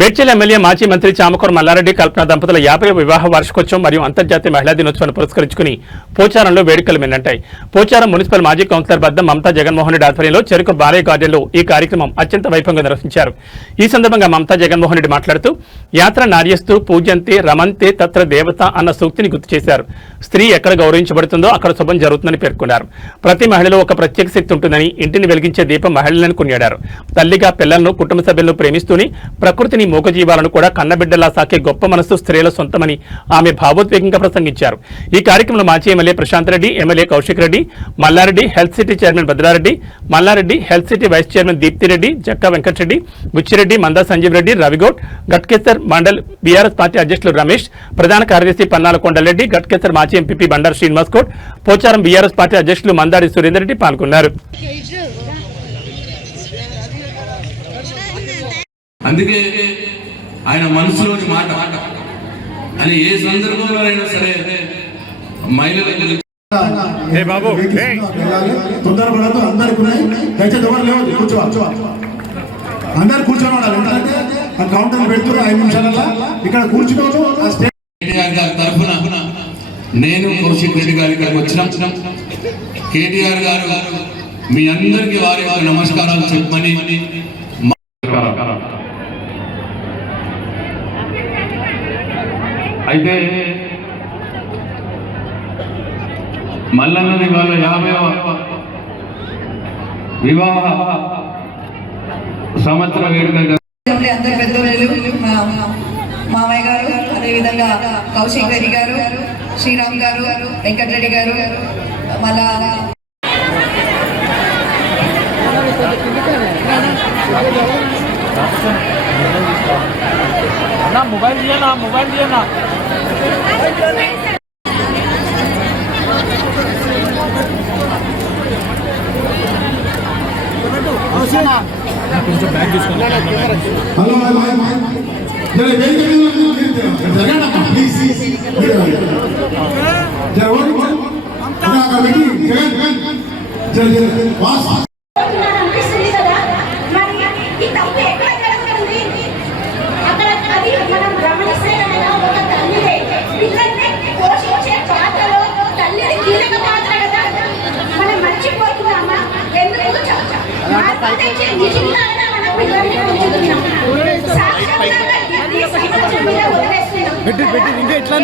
Medchal MLA మాజీ మంత్రి చామకూర మల్లారెడ్డి కల్పన దంపతుల 50వ వివాహ వార్షికోత్సవం మరియు అంతర్జాతీయ మహిళా దినోత్సవాన్ని పురస్కరించుకుని పోచారంలో వేడుకలు మిన్నంటాయి. పోచారం మున్సిపల్ మాజీ కౌన్సిలర్ బద్దం మమతా జగన్మోహన్ రెడ్డి ఆధ్వర్యంలో చెరుకు బాలయ్య గార్డెన్లో ఈ కార్యక్రమం అత్యంత వైభవంగా నిర్వహించారు. ఈ సందర్భంగా మమతా జగన్మోహన్ రెడ్డి మాట్లాడుతూ యాత్ర నార్యస్తు పూజ్యంతే రమంతే తత్ర దేవత అన్న సూక్తిని గుర్తు చేశారు. స్త్రీ ఎక్కడ గౌరవించబడుతుందో అక్కడ శుభం జరుగుతుందని పేర్కొన్నారు. ప్రతి మహిళలో ఒక ప్రత్యేక శక్తి ఉంటుందని, ఇంటిని వెలిగించే దీపం మహిళలను కొనియాడారు. తల్లిగా పిల్లలను, కుటుంబ సభ్యులను ప్రేమిస్తూనే ప్రకృతిని మూగజీవాలను కూడా కన్నబిడ్డలా సాకే గొప్ప మనసు స్త్రీల సొంతమని ఆమె భావోద్వేగంగా ప్రసంగించారు. ఈ కార్యక్రమంలో మాజీ MLA Prashanth Reddy, MLA Kaushik Reddy, Mallareddy health city chairman Bhadrareddy, Mallareddy health city vice chairman Deeptireddy, Jakka Venkatreddy, Buchireddy, Manda Sanjeev Reddy, Ravigoud, Ghatkesar mandal BRS party అధ్యక్షులు రమేష్, ప్రధాన కార్యదర్శి పన్నాల కొండలరెడ్డి, గట్కేసర్ మాజీ MP Bandaru Srinivas Goud, Pocharam BRS party అధ్యక్షులు మందాడి సురేందర్ రెడ్డి పాల్గొన్నారు. అందుకే ఆయన మనసులోని మాట అని ఏ సందర్భంలో అయినా సరే మహిళలకు తొందరపడదు. అందరికి ఉన్నాయి, దయచేసి ఎవరు లేవు, కూర్చో అందరు కూర్చొని ఎందుకంటే ఆ కౌంటర్ పెడుతున్నారు 5 నిమిషాలలో ఇక్కడ కూర్చున్నాను. కేటీఆర్ గారి తరఫున నేను కౌశిక్ రెడ్డి గారి ఇక్కడికి వచ్చినాం. కేటీఆర్ గారు మీ అందరికీ వారి నమస్కారాలు చెప్పమని అయితే మల్లన్నది వాళ్ళ 50వ వివాహ సంవత్సర వేడుక. అందరు పెద్దలు, మామయ్య గారు, అదేవిధంగా కౌశిక్ రెడ్డి గారు, శ్రీరామ్ గారు, వెంకటరెడ్డి గారు, మళ్ళా मोबाइल दिया ना కొంచెం బ్యాగ్ తీసుకోండి. పెట్టి ఇంకా ఎట్లా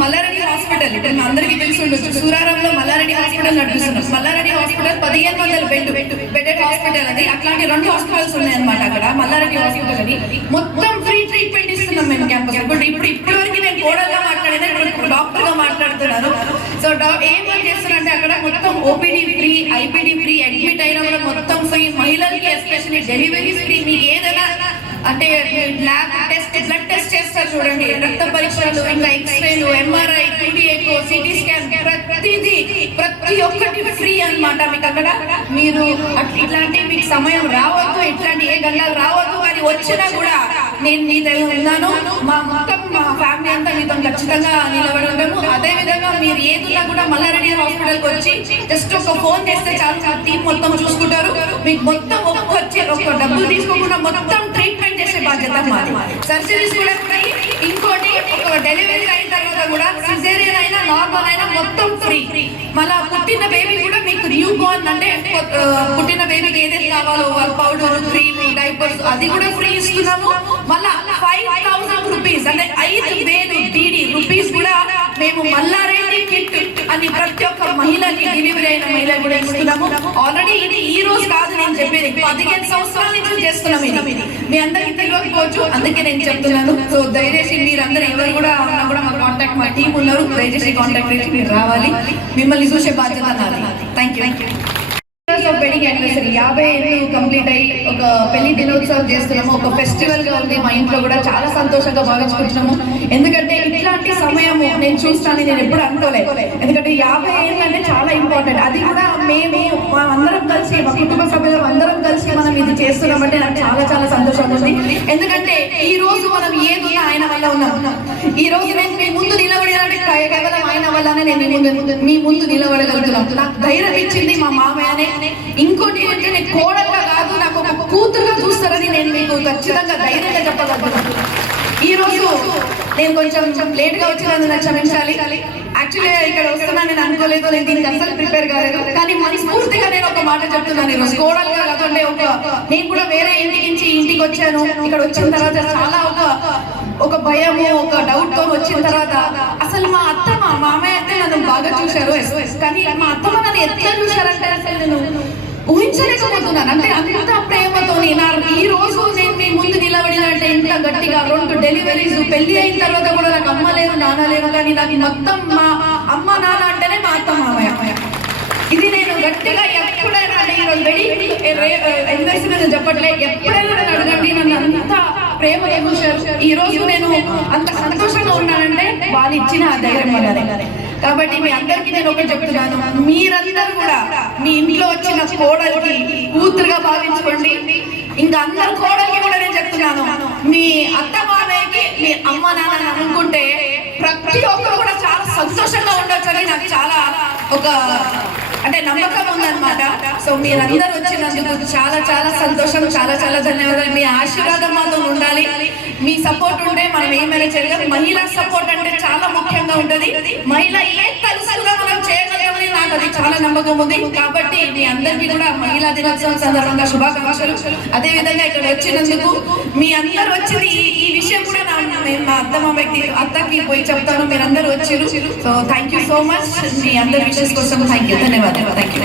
మల్లారెడ్డి హాస్పిటల్ ఇప్పుడు అందరికీ తెలిసి ఉండొచ్చు. సూరారంలో మల్లారెడ్డి హాస్పిటల్ నడుపుతున్నాం. మల్లారెడ్డి హాస్పిటల్ 1500 బెడెడ్ హాస్పిటల్ అది. అట్లాంటి 2 హాస్పిటల్స్ ఉన్నాయి అనమాట అక్కడ. మల్లారెడ్డి హాస్పిటల్ అది మొత్తం ఫ్రీ ట్రీట్మెంట్ ఇస్తున్నాం మేము క్యాంపస్. ఇప్పుడు వరకు నేను కోడలు మాట్లాడుతున్నారు. సో ఏం చేస్తున్నారంటే అక్కడ మొత్తం OPD free, IPD free, admit అయినా కూడా మొత్తం ఫ్రీ, మహిళలకి ఎస్పెషల్లీ డెలివరీ ఫ్రీ. మీకు ఏదైనా అంటే ల్యాబ్ టెస్ట్, బ్లడ్ టెస్ట్ చేస్తారు చూడండి, రక్త పరీక్షలు, ఇంకా ఎక్స్రేలు, ఎంఆర్ఐ, పీడిఎకో, సిటీ స్కాన్, ప్రతి ఒక్కటి ఫ్రీ అన్నమాట మీకు అక్కడ. మీరు ఇట్లాంటి మీకు సమయం రావద్దు, ఇట్లాంటి ఏ గంటలు రావద్దు, అని వచ్చినా కూడా నేను మీ దగ్గర ఉన్నాను. మా ఫ్యామిలీ అంతా మీతో ఖచ్చితంగా నిలబడి ఉంటాము. అదే విధంగా మీరు ఏదున్నా కూడా మల్లారెడ్డి హాస్పిటల్కి వచ్చి జస్ట్ ఒక ఫోన్ చేస్తే చాలు, మా టీం మొత్తం చూసుకుంటారు. మీకు మొత్తం ఒక డబ్బులు తీసుకోకుండా మొత్తం ట్రీట్మెంట్ చేసే బాధ్యత మాది. సర్జరీస్ కూడా ఫ్రీ. ఇంకోటి, ఒక డెలివరీ అయిన తర్వాత కూడా సిజేరియన్ అయినా నార్మల్ అయినా మొత్తం ఫ్రీ. మళ్ళా పుట్టిన బేబీ కూడా మీకు న్యూ బోర్న్ అంటే పుట్టిన బేబీకి ఏదైతే కావాలో పౌడర్, క్రీమ్, డైపర్స్ అది కూడా ఫ్రీ ఇస్తున్నాము. మళ్ళా 5,000 రూపీస్ అంటే 5,000 రూపీస్ కూడా మేము మల్లారెడ్డి కిట్ అని ప్రతి ఒక్క మహిళకి, డెలివరీ అయిన మహిళ కూడా ఇస్తున్నాము. ఆల్రెడీ ఇది ఈ రోజు కాదు నేను చెప్పేది, 15 సంవత్సరాల నుంచి చేస్తున్నాం. ఇది మీ అందరికీ తెలియకపోవచ్చు, అందుకే నేను చెప్తున్నాను. సో దయచేసి మీరందరూ ఎవరు కూడా ఉన్నా కూడా మా కాంటాక్ట్, మా టీం ఉన్నారు, దయచేసి కాంటాక్ట్ చేసి మీరు రావాలి. మిమ్మల్ని చూసే బాధ్యత నాది. Thank you. వెడ్డింగ్ యానివర్సరీ 50 ఏళ్ళు కంప్లీట్ అయ్యి ఒక పెళ్లి దినోత్సవం చేస్తున్నాము. ఒక ఫెస్టివల్ గా ఉంది. మా ఇంట్లో కూడా చాలా సంతోషంగా భావించుకుంటున్నాము. ఎందుకంటే ఇట్లాంటి సమయం నేను చూస్తాను, నేను ఎప్పుడు అనుకోలేదు. ఎందుకంటే 50 ఏళ్ళు అంటే చాలా ఇంపార్టెంట్. అది కూడా మేము అందరం కలిసి, మా కుటుంబ సభ్యులు అందరం కలిసి మనం ఇది చేస్తున్నామంటే నాకు చాలా చాలా సంతోషంగా ఉంది. ఎందుకంటే ఈ రోజు మనం ఏది ఆయన వల్ల ఉన్నాం. ఈ రోజు నేను మీ ముందు నిలబడాలంటే కేవలం ఆయన వల్లనే నేను మీ ముందు నిలబడగలుగుతున్నాను. నాకు ధైర్యం ఇచ్చింది మా మామయ్యనే. ఇంకోటి అంటే నేను కోడలుగా కాదు, నాకు ఒక కూతురుగా చూస్తారని నేను మీకు ఖచ్చితంగా ధైర్యంగా చెప్పగలుగుతున్నాను. ఈ రోజు నేను కొంచెం లేట్ గా వచ్చినందుకు క్షమించాలి. యాక్చువల్లీ ఇక్కడ వస్తున్నా నేను అనుకోలేదు, నేను దీనికి అసలు ప్రిపేర్ కాలేదు. కానీ మనస్ఫూర్తిగా నేను ఒక మాట చెప్తున్నాను. ఈరోజు కోడలుగా కాదంటే నేను కూడా వేరే ఇంటి నుంచి ఇంటికి వచ్చాను. ఇక్కడ వచ్చిన తర్వాత చాలా ఒక భయము, ఒక డౌట్ తో వచ్చిన తర్వాత అసలు మా అత్త, మా మామయ్య అయితే నన్ను బాగా చూశారు. కానీ మా అత్తమ్మ నన్ను ఎట్లా చూశారంటే అసలు నేను ఊహించలేకపోతున్నాను. అంటే అంత ప్రేమతో ఈ రోజు నేను మీ ముందు నిలబడినంటే ఇంత గట్టిగా 2 డెలివరీస్, పెళ్లి అయిన తర్వాత కూడా నాకు అమ్మ లేరు, నాన్న లేరు, కానీ నాకు మొత్తం మా అమ్మ నాన్న అంటేనే మా అత్త, మామయ్య. ఇది నేను గట్టిగా ఎప్పుడైనా ఇన్వెస్ట్మెంట్ చెప్పట్లే, ఎప్పుడైనా అడగండి, నన్ను అంత ప్రేమగా చూశారు. ఈ రోజు నేను అంత సంతోషంగా ఉన్నానంటే వాళ్ళు ఇచ్చిన ఆ ధైర్యం వల్లనే. కాబట్టి మీ అందరికీ నేను ఒకటి చెప్తున్నాను, మీరందరూ కూడా మీ ఇంట్లో వచ్చిన కోడలికి కూతురుగా భావించుకోండి. ఇంకా అందరు కోడలికి కూడా నేను చెప్తున్నాను, మీ అత్త మామయ్యకి మీ అమ్మ నాన్న అనుకుంటే ప్రతి ఒక్కరు కూడా చాలా సంతోషంగా ఉండొచ్చు అని నాకు చాలా అంటే నమ్మకం ఉందన్నమాట. సో మీరందరూ వచ్చినందుకు చాలా చాలా సంతోషం, చాలా చాలా ధన్యవాదాలు. మీ ఆశీర్వాదం మాతో ఉండాలి. మీ సపోర్ట్ ఉంటే మనం ఏమైనా చేయగలం. మహిళా సపోర్ట్ అంటే చాలా ముఖ్యంగా ఉంటుంది. మహిళ ఏ తలుసుగా మనం చేయగలమని నాకు అది చాలా నమ్మకం ఉంది. కాబట్టి మీ అందరికీ కూడా మహిళా దినోత్సవం సందర్భంగా శుభాకాంక్షలు. అదే విధంగా ఇక్కడ వచ్చినందుకు మీ అందరూ వచ్చింది ఈ విషయం కూడా మా అత్తకి పోయి చెప్తాను. మీరందరూ వచ్చారు. So thank you so much. మీ అందరి విషయం కోసం థ్యాంక్ యూ, ధన్యవాదాలు. Thank you.